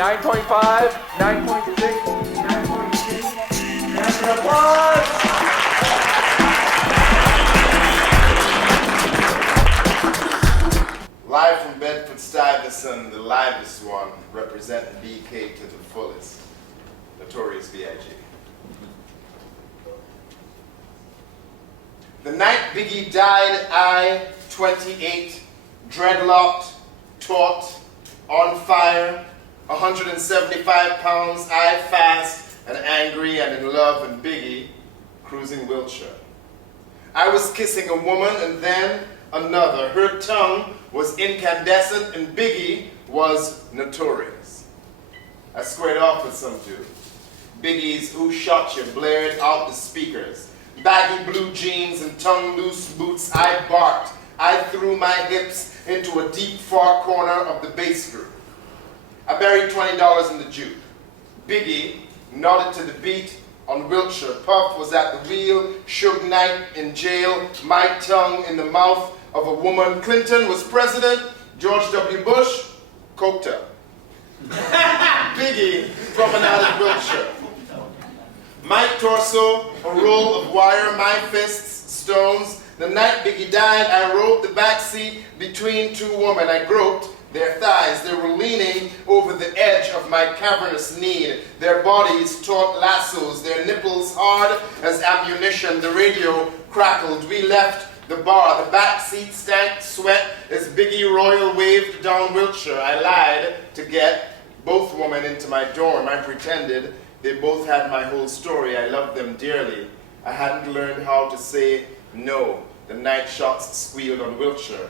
9.5, 9.6, 9.6. Round of applause! Live from Bedford-Stuyvesant, the livest one, representing BK to the fullest. Notorious B.I.G. The night Biggie died, I, 28, dreadlocked, taut, on fire, 175 pounds, I fast and angry and in love, and Biggie cruising Wiltshire. I was kissing a woman and then another. Her tongue was incandescent and Biggie was notorious. I squared off with some dude. Biggie's "Who Shot You" blared out the speakers. Baggy blue jeans and tongue-loose boots, I barked. I threw my hips into a deep far corner of the bass group. I buried $20 in the juke. Biggie nodded to the beat on Wiltshire. Puff was at the wheel, Suge Knight in jail, my tongue in the mouth of a woman. Clinton was president, George W. Bush, coked up. Biggie promenaded Wiltshire. My torso, a roll of wire, my fists, stones. The night Biggie died, I rode the back seat between two women. I groped their thighs. They were leaning over the edge of my cavernous need. Their bodies taut lassos, their nipples hard as ammunition. The radio crackled. We left the bar. The back seat stank sweat as Biggie Royal waved down Wiltshire. I lied to get both women into my dorm. I pretended they both had my whole story. I loved them dearly. I hadn't learned how to say no. The night shots squealed on Wiltshire.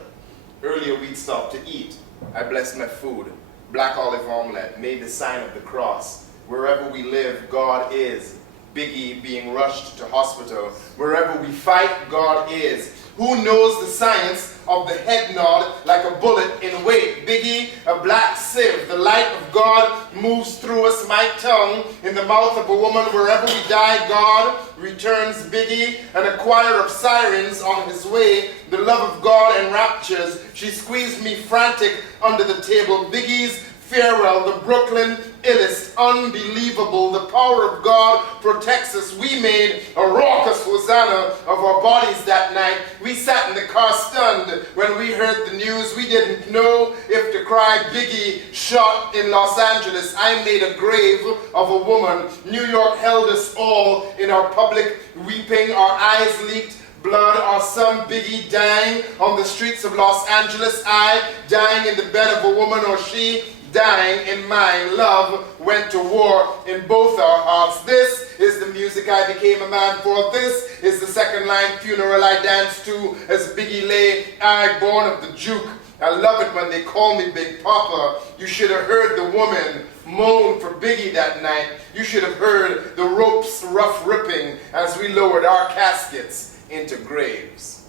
Earlier we'd stopped to eat. I blessed my food. Black olive omelette, made the sign of the cross. Wherever we live, God is. Biggie being rushed to hospital. Wherever we fight, God is. Who knows the science of the head nod like a bullet in weight? Biggie, a black sieve. The light of God moves through us. My tongue in the mouth of a woman. Wherever we die, God returns. Biggie, and a choir of sirens on his way. The love of God enraptures. She squeezed me frantic under the table. Biggie's farewell, the Brooklyn illest, unbelievable. The power of God protects us. We made a raucous hosanna of our bodies that night. We sat in the car stunned when we heard the news. We didn't know if to cry. Biggie shot in Los Angeles. I made a grave of a woman. New York held us all in our public weeping. Our eyes leaked blood. Our son Biggie dying on the streets of Los Angeles. I dying in the bed of a woman, or she dying in mine. Love went to war in both our hearts. This is the music I became a man for. This is the second line funeral I danced to as Biggie lay, I born of the juke. I love it when they call me Big Papa. You should have heard the woman moan for Biggie that night. You should have heard the ropes rough ripping as we lowered our caskets into graves.